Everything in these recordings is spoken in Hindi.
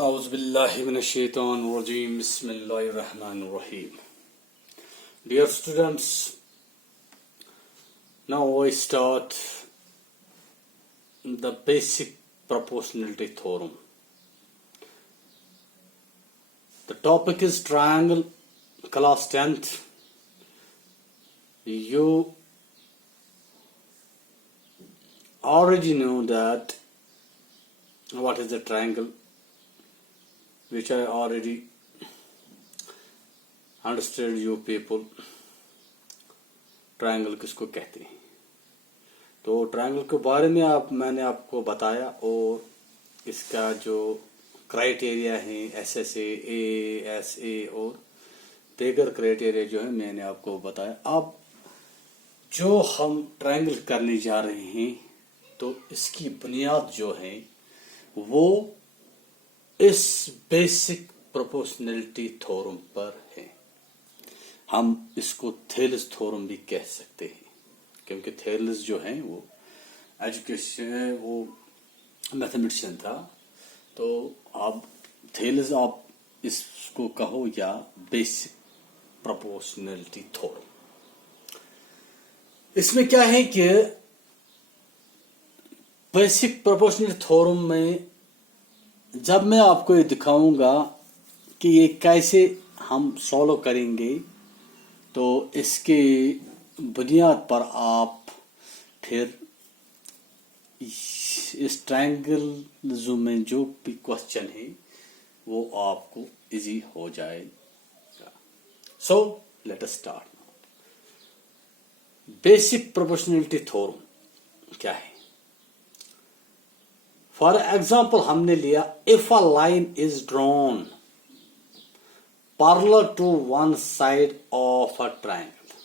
Auzubillahiminash-shaytanir-rajim. Bismillahir-rahmanir-rahim. Dear students, now we start the basic proportionality theorem. The topic is triangle, class 10th. You already know that what is the triangle, which I already understood you people. Triangle किसको कहते हैं, तो ट्रायंगल के बारे में मैंने आपको बताया और इसका जो क्राइटेरिया है SSA, ASA और दीगर क्राइटेरिया जो है मैंने आपको बताया। अब जो हम ट्रायंगल करने जा रहे हैं तो इसकी बुनियाद जो है वो इस बेसिक प्रोपोर्शनैलिटी थ्योरम पर है। हम इसको थेलिस थ्योरम भी कह सकते हैं, क्योंकि थेलिस जो है वो एजुकेशन वो मैथमेटिशियन था, तो आप थेलिस आप इसको कहो या बेसिक प्रोपोर्शनैलिटी थ्योरम। इसमें क्या है कि बेसिक प्रोपोर्शनैलिटी थ्योरम में जब मैं आपको ये दिखाऊंगा कि ये कैसे हम सॉल्व करेंगे, तो इसके बुनियाद पर आप फिर इस ट्रायंगल में जो भी क्वेश्चन है वो आपको इजी हो जाएगा। So let us start. Basic proportionality theorem क्या है? फॉर एग्जाम्पल हमने लिया, if a line is drawn parallel to one side of a triangle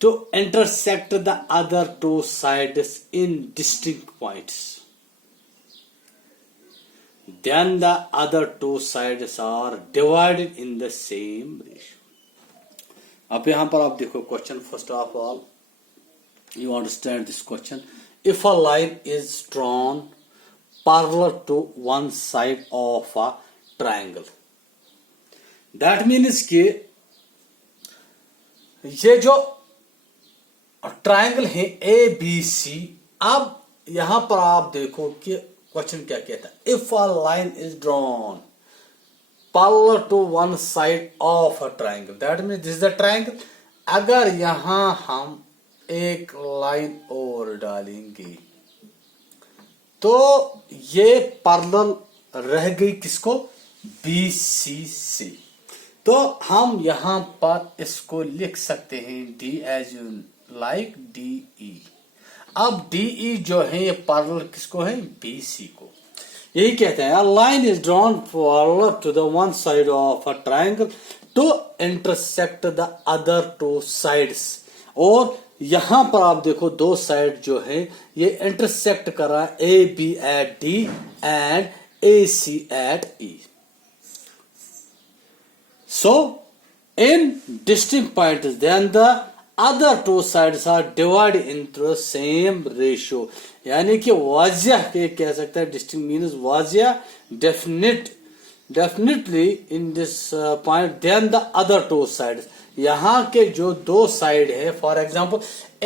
to intersect the other two sides in distinct points, then the other two sides are divided in the same ratio. अब यहां पर आप देखो question, first of all you understand this question. If a line is drawn parallel to one side of a triangle, that means कि ये जो ट्रायंगल है ABC, अब यहां पर आप देखो कि क्वेश्चन क्या कहता है। If a line is drawn parallel to one side of a triangle, that means this is the triangle. अगर यहां हम एक लाइन और डालेंगे तो ये पैरेलल रह गई किसको? BC से। तो हम यहां पर इसको लिख सकते हैं D एज लाइक DE। अब DE जो है ये पैरेलल किसको है? BC को। यही कहते हैं, line is drawn parallel to the one side of a triangle to intersect the other two sides. और यहां पर आप देखो दो साइड जो है ये इंटरसेक्ट कर रहा है, AB at D and AC at E। So, in distinct points, then the other two sides are divided into the same ratio. यानी कि वाजिया के कह सकते हैं, distinct means वाजिया, definitely in this point, then the other two sides. यहाँ के जो दो साइड है, फॉर एग्जाम्पल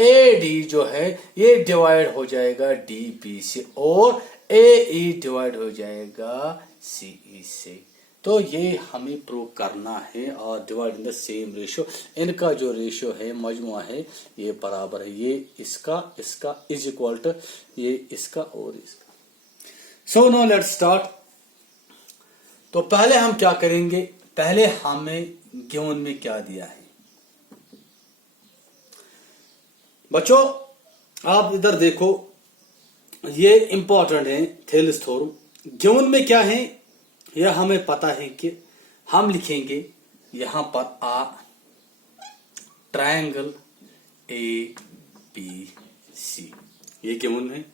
AD जो है ये डिवाइड हो जाएगा DB से और AE डिवाइड हो जाएगा CE से। तो ये हमें प्रूव करना है और divide in the same ratio. इनका जो रेशियो है, मजमुआ है, ये बराबर है, ये इसका इज इक्वल टू ये इसका और इसका। So no let's start. तो पहले हम क्या करेंगे, पहले हमें गिवन में क्या दिया है। बच्चों आप इधर देखो, ये इंपॉर्टेंट है थेलिस थ्योरम। गिवन में क्या है यह हमें पता है कि हम लिखेंगे यहां पर ट्रायंगल ABC, ये गिवन है।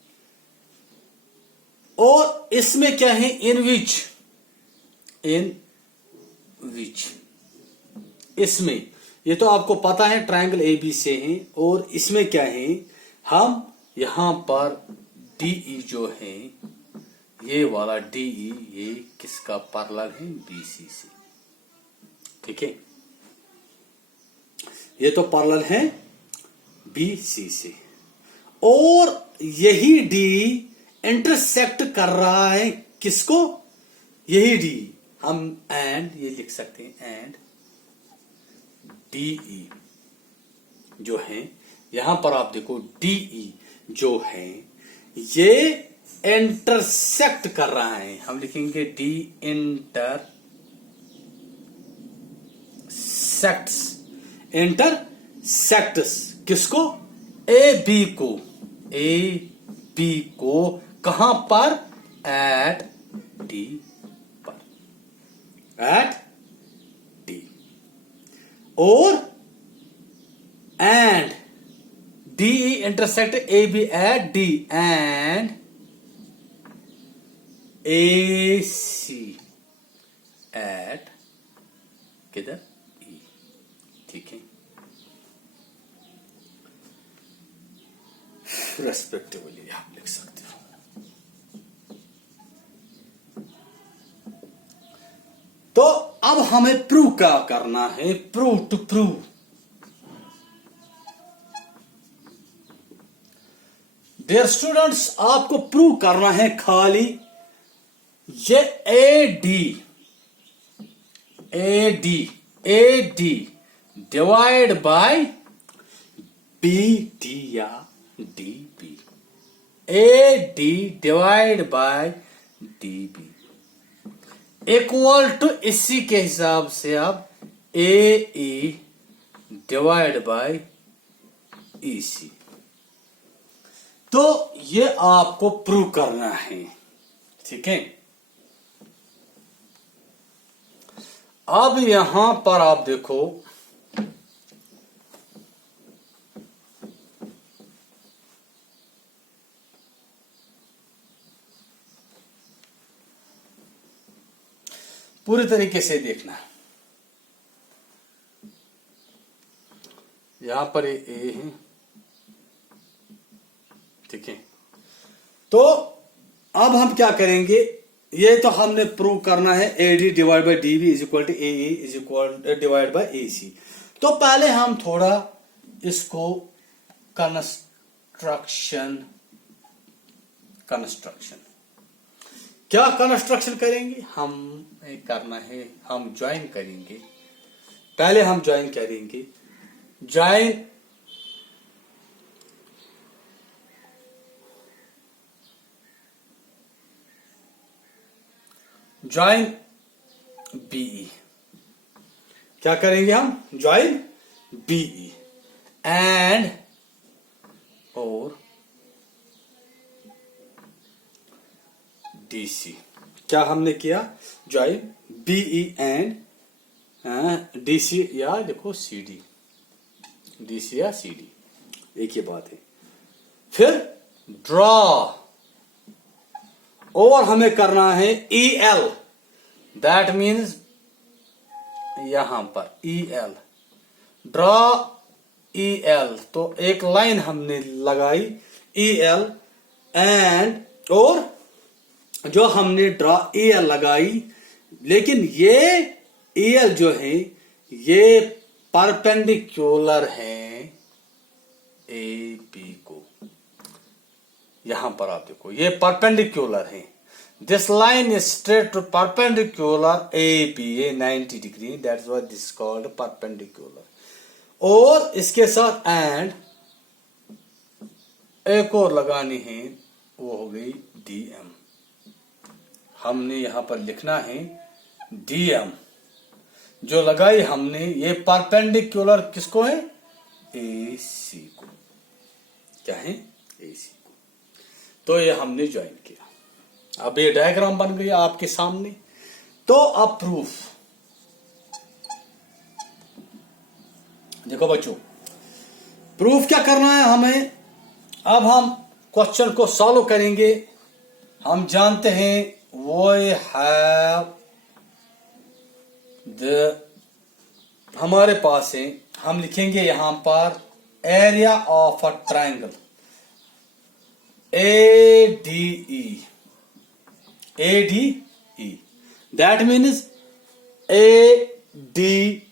और इसमें क्या है, इन विच इसमें, ये तो आपको पता है ट्रायंगल AB से है। और इसमें क्या है, हम यहां पर DE जो है ये वाला DE ये किसका पैरेलल है? BC से। ठीक है, ये तो पैरेलल है BC से, और यही D इंटरसेक्ट कर रहा है किसको? यही D हम एंड ये लिख सकते हैं, एंड DE जो है, यहां पर आप देखो DE जो है ये इंटरसेक्ट कर रहा है, हम लिखेंगे D इंटरसेक्ट्स किसको? AB को कहां पर? एट D पर, एट D, और and DE intersect AB at D and AC at किधर? E। ठीक है, रेस्पेक्टिवली आप लिख सकते हो। तो अब हमें प्रूव क्या करना है? प्रूव। डियर स्टूडेंट्स, आपको प्रूव करना है खाली ये AD डिवाइड बाय BD या DB, AD divide by DB equal to, इसी के हिसाब से आप AE डिवाइड बाय EC। तो ये आपको प्रूव करना है। ठीक है, अब यहां पर आप देखो पूरी तरीके से देखना। यहां पर ए है, ठीक है। तो अब हम क्या करेंगे, ये तो हमने प्रूव करना है AD divide by DB is equal to AE is equal divide by AC। तो पहले हम थोड़ा इसको कंस्ट्रक्शन क्या कंस्ट्रक्शन करेंगे हम? करना है, हम ज्वाइन करेंगे। पहले हम ज्वाइन करेंगे, ज्वाइन BE। क्या करेंगे हम? ज्वाइन BE एंड और DC। क्या हमने किया? ज्वाइन BE एंड DC या देखो CD, DC या CD एक ही बात है। फिर ड्रॉ, और हमें करना है EL, दैट मीन्स यहां पर EL, ड्रॉ EL। तो एक लाइन हमने लगाई EL एंड, और जो हमने ड्रॉ EL लगाई, लेकिन ये EL जो है ये परपेंडिकुलर है AB को। यहां पर आप देखो ये परपेंडिकुलर है, this line is straight to perpendicular AB, ये 90 degree, that's why this called perpendicular. और इसके साथ एंड एक और लगानी है, वो हो गई DM। हमने यहां पर लिखना है DM, जो लगाई हमने ये परपेंडिकुलर किसको है? AC को। क्या है? AC को। तो ये हमने ज्वाइन किया। अब ये डायग्राम बन गया आपके सामने। तो अब प्रूफ देखो बच्चों, प्रूफ क्या करना है हमें? अब हम क्वेश्चन को सॉल्व करेंगे। हम जानते हैं वी हैव हमारे पास है, हम लिखेंगे यहां पर area of a triangle ADE ADE, that means ADE,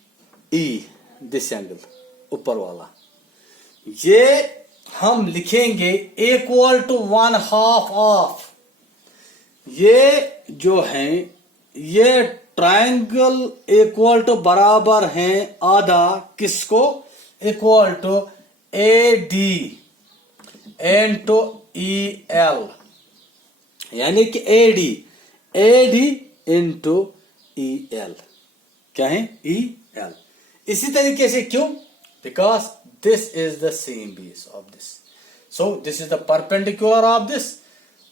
this angle ऊपर वाला, ये हम लिखेंगे इक्वल टू 1/2 ऑफ, ये जो है ये ट्रायंगल इक्वल टू बराबर हैं आधा किसको, equal to AD into EL, यानी कि AD इनटू EL, क्या है EL। इसी तरीके से क्यों, because this is the same base of this, so this is the perpendicular of this.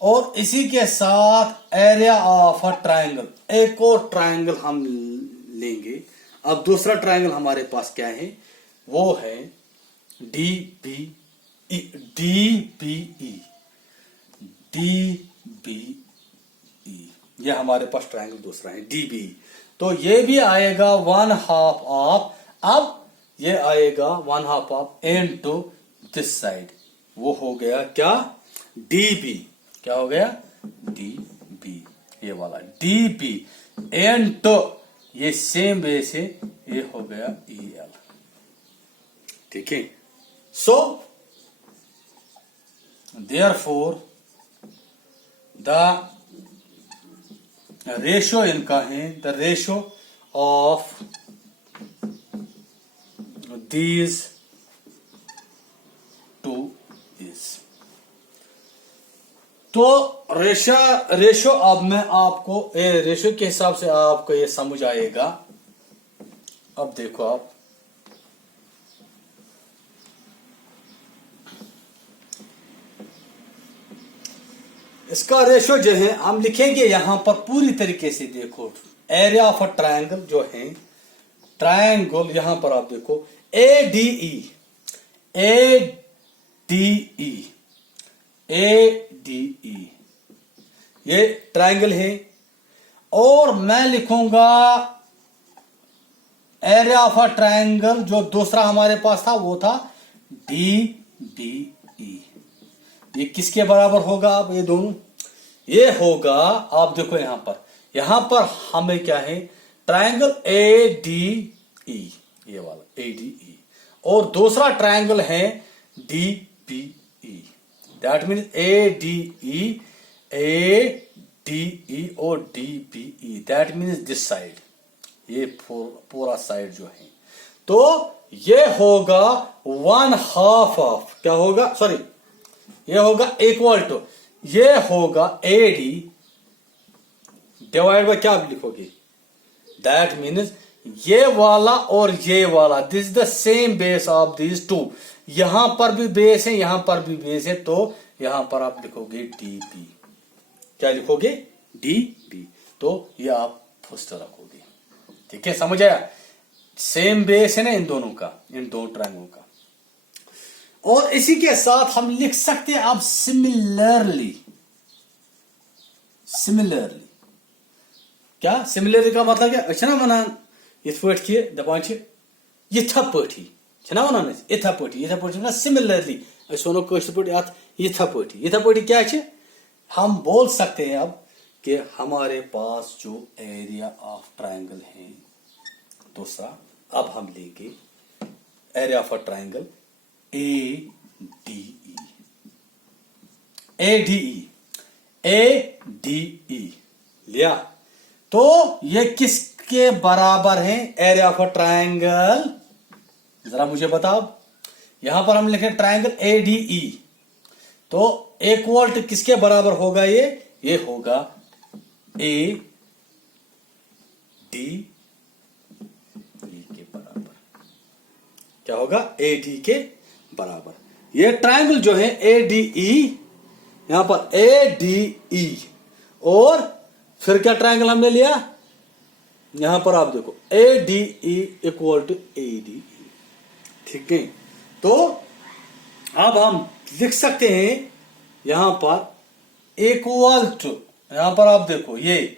और इसी के साथ एरिया ऑफ अ ट्रायंगल, एक और ट्रायंगल हम लेंगे। अब दूसरा ट्रायंगल हमारे पास क्या है, वो है DBE, ये हमारे पास ट्रायंगल दूसरा है DBE। तो ये भी आएगा 1/2 ऑफ, अब ये आएगा 1/2 ऑफ इनटू दिस साइड, वो हो गया क्या DB, क्या हो गया DB, ये वाला DB इनटू ये सेम बेस है, ये हो गया EL, ठीक है। सो देयरफॉर द रेशो इनका है, the ratio of these two is, तो रेशो अब मैं आपको रेशो के हिसाब से आपको ये समझ आएगा। अब देखो आप, इसका रेशो जो है हम लिखेंगे यहां पर पूरी तरीके से। देखो एरिया ऑफ अ ट्रायंगल जो है, ट्रायंगल यहां पर आप देखो ADE ये ट्रायंगल है, और मैं लिखूंगा एरिया ऑफ अ ट्रायंगल जो दूसरा हमारे पास था वो था DBE। ये किसके बराबर होगा, आप ये दोनों, ये होगा, आप देखो यहां पर हमें क्या है, ट्रायंगल ADE, ये वाला ADE, और दूसरा ट्रायंगल है DBE, दैट मीन ADE और DBE, that means this side, ये पूरा साइड जो है। तो ये होगा 1/2 ऑफ, क्या होगा, सॉरी ये होगा इक्वल टू, ये होगा AD डिवाइड बाय क्या लिखोगे, दैट मीन्स ये वाला और ये वाला, this is the same base of this two, यहां पर भी बेस है यहां पर भी बेस है, तो यहां पर आप लिखोगे DB, क्या लिखोगे DB, तो ये आप फर्स्ट रखोगे, ठीक है, समझ आया, सेम बेस है ना इन दोनों का, इन दो ट्रायंगलों का। और इसी के साथ हम लिख सकते हैं अब सिमिलरली, क्या सिमिलरली का मतलब क्या, अच्छा ना वनान यथ पट कि दपान यथा पटी ना वनान यथा पटी ना सिमिलरली, वो कशर पे यथा पटी क्या है, हम बोल सकते हैं अब कि हमारे पास जो एरिया ऑफ ट्रायंगल है दूसरा, अब हम लेंगे area of a triangle ADE लिया, तो ये किसके बराबर है, एरिया ऑफ अ ट्रायंगल, जरा मुझे बताओ, यहां पर हम लिखें ट्रायंगल ADE, तो इक्वल टू किसके बराबर होगा, ये होगा ADE के बराबर, क्या होगा AD के बराबर। ये ट्रायंगल जो है ADE, यहां पर ADE, और फिर क्या ट्रायंगल हमने लिया, यहां पर आप देखो ADE इक्वल टू ADE, ठीक है। तो अब हम लिख सकते हैं यहां पर इक्वल टू, यहां पर आप देखो ये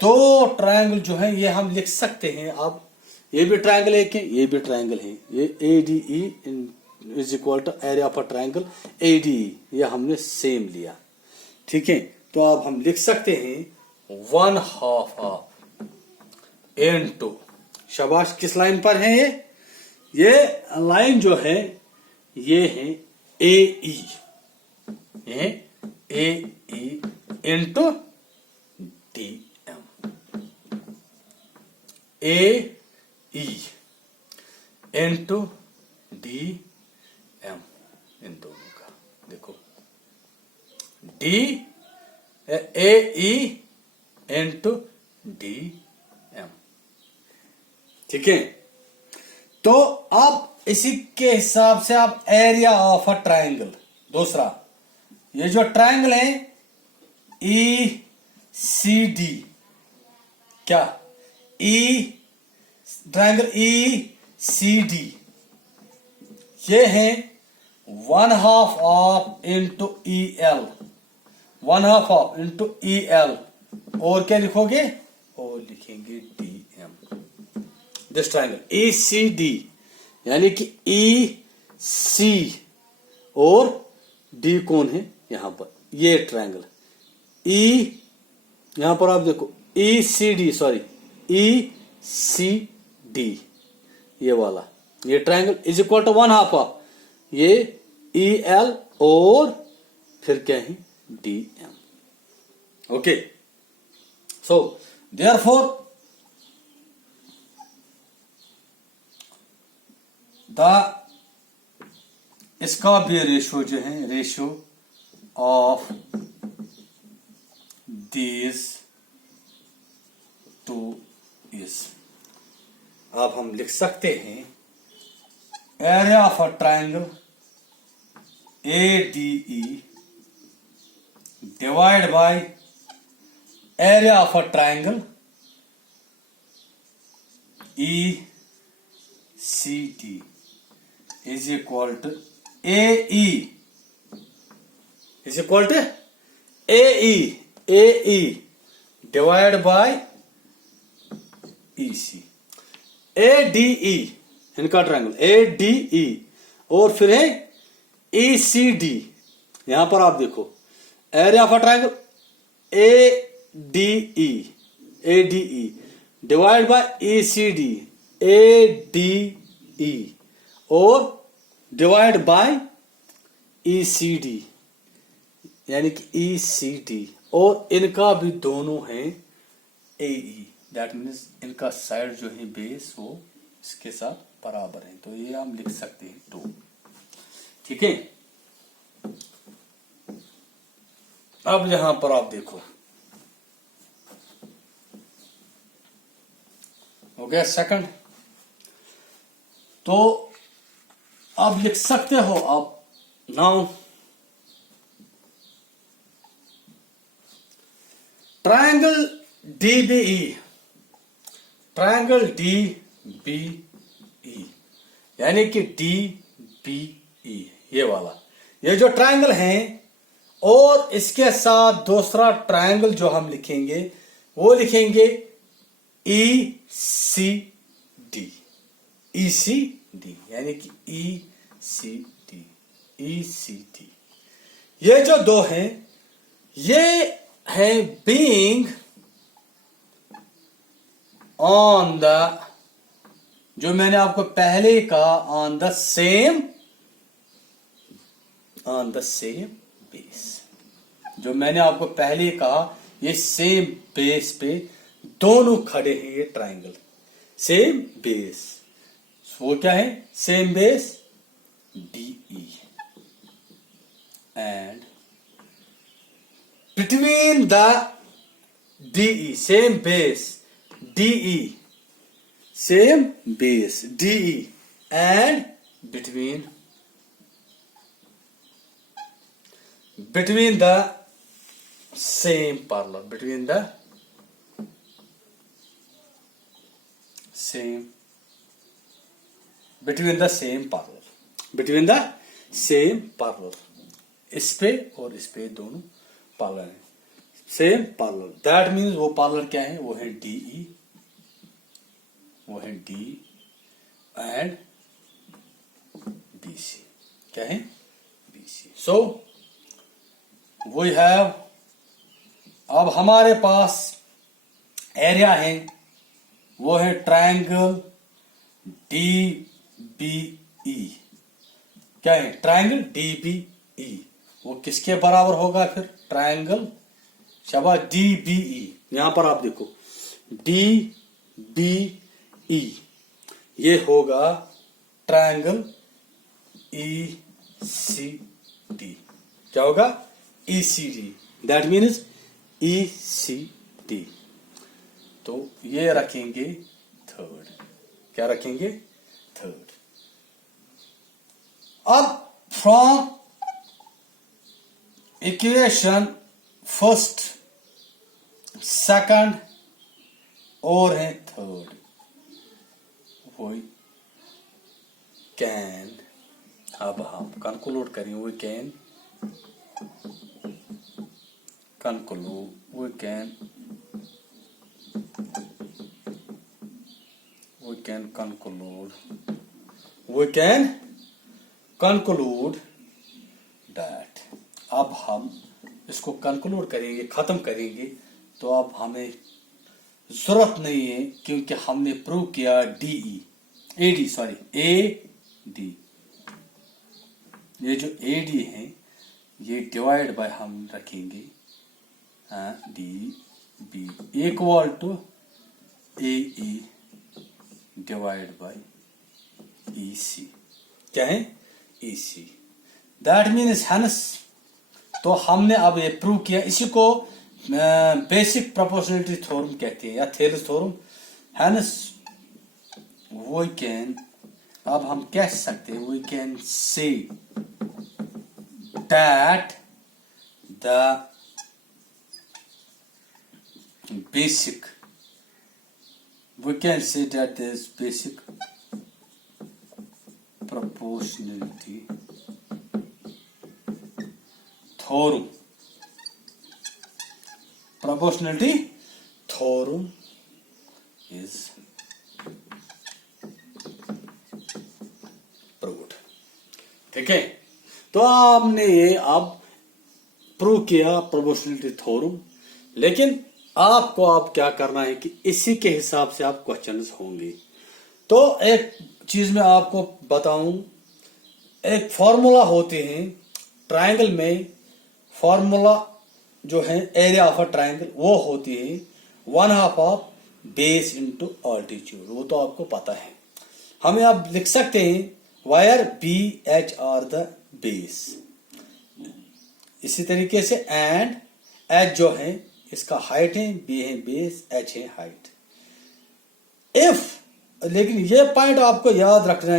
दो ट्रायंगल जो है ये हम लिख सकते हैं। अब ये भी ट्रायंगल एक है, ये भी ट्रायंगल है, ये ADE is equal to area of a triangle ADE, ये हमने सेम लिया, ठीक है। तो अब हम लिख सकते हैं 1/2 ऑफ इनटू, शाबाश, किस लाइन पर है ये लाइन जो है ये है ए ई, ये A E into D M, A E into D M, इन दोनों का देखो, D A E into D M, ठीक है। तो अब इसी के हिसाब से आप एरिया ऑफ अ ट्राइंगल, दूसरा ये जो ट्राइंगल है ई सी डी, क्या ई, ट्राइंगल ई सी डी, ये है 1/2 of into E L, 1/2 of into E L, और क्या लिखोगे, और लिखेंगे D M, this triangle E C D, यानी कि ई सी और डी कौन है यहां पर, ये ट्राइंगल ई, यहां पर आप देखो E C D, sorry E C D, ये वाला ये triangle is equal to 1/2 of ये ई एल और फिर क्या है D M, okay. So therefore इसका भी रेशो जो है, ratio of these two is, अब हम लिख सकते हैं area of a triangle A D E divide by area of a triangle E C D is equal to AE is equal to AE divided by EC, ADE इनका ट्रायंगल ADE और फिर है ECD, यहां पर आप देखो area of a triangle ADE divide by ECD, ADE और डिवाइड बाय ECD यानी कि ECD, और इनका भी दोनों है AE, दैट मीन्स इनका साइड जो है बेस वो इसके साथ बराबर है, तो ये हम लिख सकते हैं 2, ठीक है। अब यहां पर आप देखो हो गया सेकंड, तो अब लिख सकते हो आप now triangle DBE, triangle DBE यानी कि DBE ये वाला, ये जो ट्रायंगल है, और इसके साथ दूसरा ट्रायंगल जो हम लिखेंगे वो लिखेंगे ECD, ECD यानी कि ECD, ये जो दो हैं ये है बीइंग ऑन द, जो मैंने आपको पहले कहा ऑन द सेम बेस, जो मैंने आपको पहले कहा ये सेम बेस पे दोनों खड़े हैं, ये ट्रायंगल सेम बेस, वो क्या है same base DE and between the DE same base DE, same base DE and between the same parallel, between the same parallel, इस पे और इस पे दोनों पैरेलल है, सेम पैरेलल, दैट मीन्स वो पैरेलल क्या है, वो है DE, वो है D एंड BC, क्या है BC। सो वी हैव अब हमारे पास एरिया है, वो है ट्रायंगल DBE। क्या है? Triangle DBE। वो किसके बराबर होगा फिर? ट्रायंगल शाबाश DBE। यहां पर आप देखो DBE, ये होगा ट्रायंगल ECD। क्या होगा? ECD। That means ECD। तो ये रखेंगे थर्ड। क्या रखेंगे? थर्ड। अब फ्रॉम इक्वेशन फर्स्ट, सेकंड और है थर्ड, वी कैन, अब हम कंक्लूड करें, we can conclude, we can conclude that। अब हम इसको कंक्लूड करेंगे, खत्म करेंगे, तो अब हमें जरूरत नहीं है क्योंकि हमने प्रूव किया AD, ये जो AD है ये डिवाइड बाय हम रखेंगे DB equal to AE divide by EC। क्या है? EC। दैट मीन्स हेंस, तो हमने अब ये प्रूव किया, इसी को बेसिक प्रोपोर्शनलिटी थ्योरम कहते हैं या Thales theorem. Hence we can, अब हम कह सकते हैं, we can say that the basic, we can say that there is basic proportionality theorem is proved। ठीक है, तो आपने ये अब प्रूव किया प्रोपोर्शनलिटी थ्योरम, लेकिन आपको अब क्या करना है कि इसी के हिसाब से आप क्वेश्चंस होंगे। तो एक चीज मैं आपको बताऊं, एक फॉर्मूला होते हैं ट्रायंगल में, फॉर्मूला जो है एरिया ऑफ अ ट्रायंगल वो होती है 1/2 ऑफ बेस इनटू ऑल्टीट्यूड, वो तो आपको पता है। हमें अब लिख सकते हैं where BH are the base, इसी तरीके से एंड H जो है इसका हाइट है, B है बेस, H है हाइट। इफ, लेकिन ये पॉइंट आपको याद रखना है